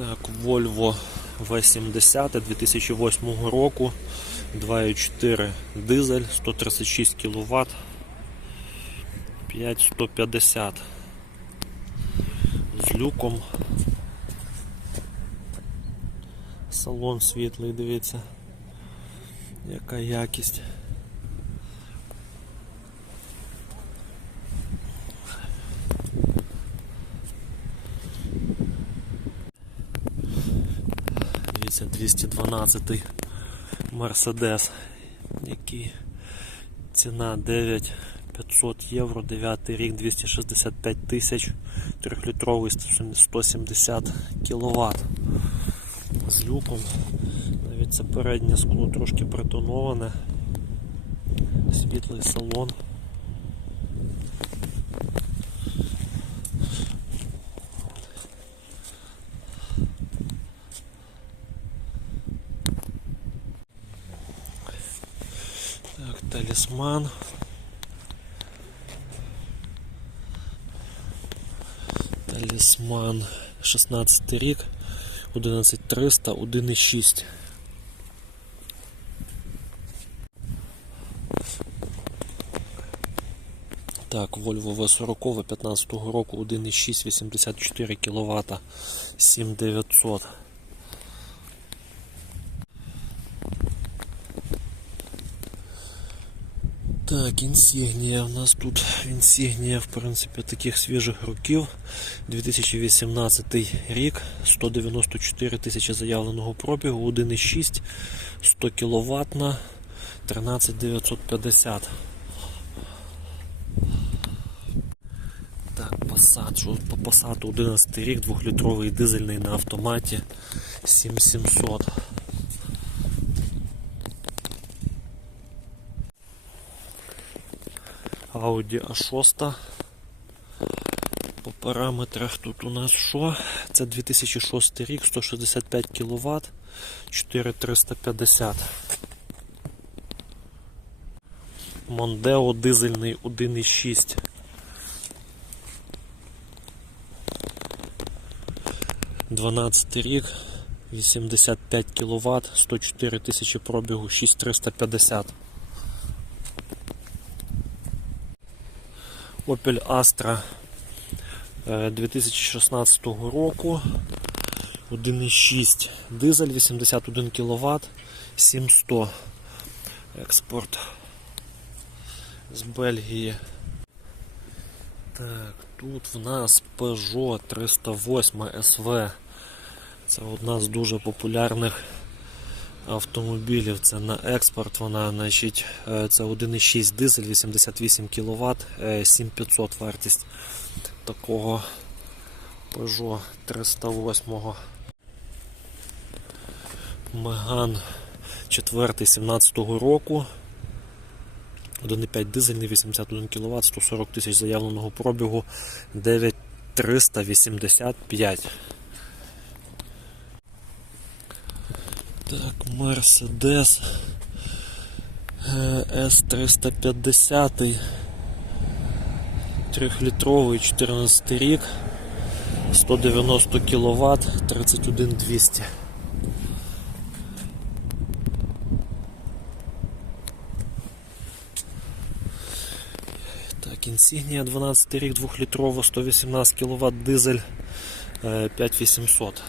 Так, Volvo V70 2008 року, 2,4 дизель, 136 кВт, 5150 з люком. Салон світлий, дивіться, яка якість. Дивіться, 212 Мерседес, який ціна 9500 євро, 9 рік, 265 тисяч, 3-літровий 170 кВт з люком. Навіть це переднє скло трошки притоноване, світлий салон. Так, талісман. Талісман 16 рік, 11300, 1,6. Так, Volvo V40 15 року 1,6, 84 кВт, 7900. Так, інсігнія. У нас тут інсігнія, в принципі, таких свіжих років. 2018 рік, 194 тисячі заявленого пробігу, 1,6, 100 кВт, 13950. Так, Passat, по Passat 11 рік, 2-літровий дизельний на автоматі 7700. Audi A6. По параметрах тут у нас що? Це 2006 рік, 165 кВт, 4350. Мондео дизельний 1,6. Дванадцятий рік, 85 кВт, 104 тисячі пробігу, 6350. Opel Astra е, 2016 року. 1,6 дизель, 81 кВт, 700 експорт з Бельгії. Так, тут в нас Peugeot 308 SV. Це одна з дуже популярних автомобілів. Це на експорт. Вона значить, е, це 1,6 дизель, 88 кВт, 7500 вартість такого Peugeot 308. Меган 4 17 року. 1,5 дизельний, 81 кВт, 140 тисяч заявленого пробігу, 9385. Так, Мерседес С350 трьохлітровий 14 рік 190 кВт 31200 Так, інсігнія 12 рік 2-літрова 118 кВт дизель е, 5800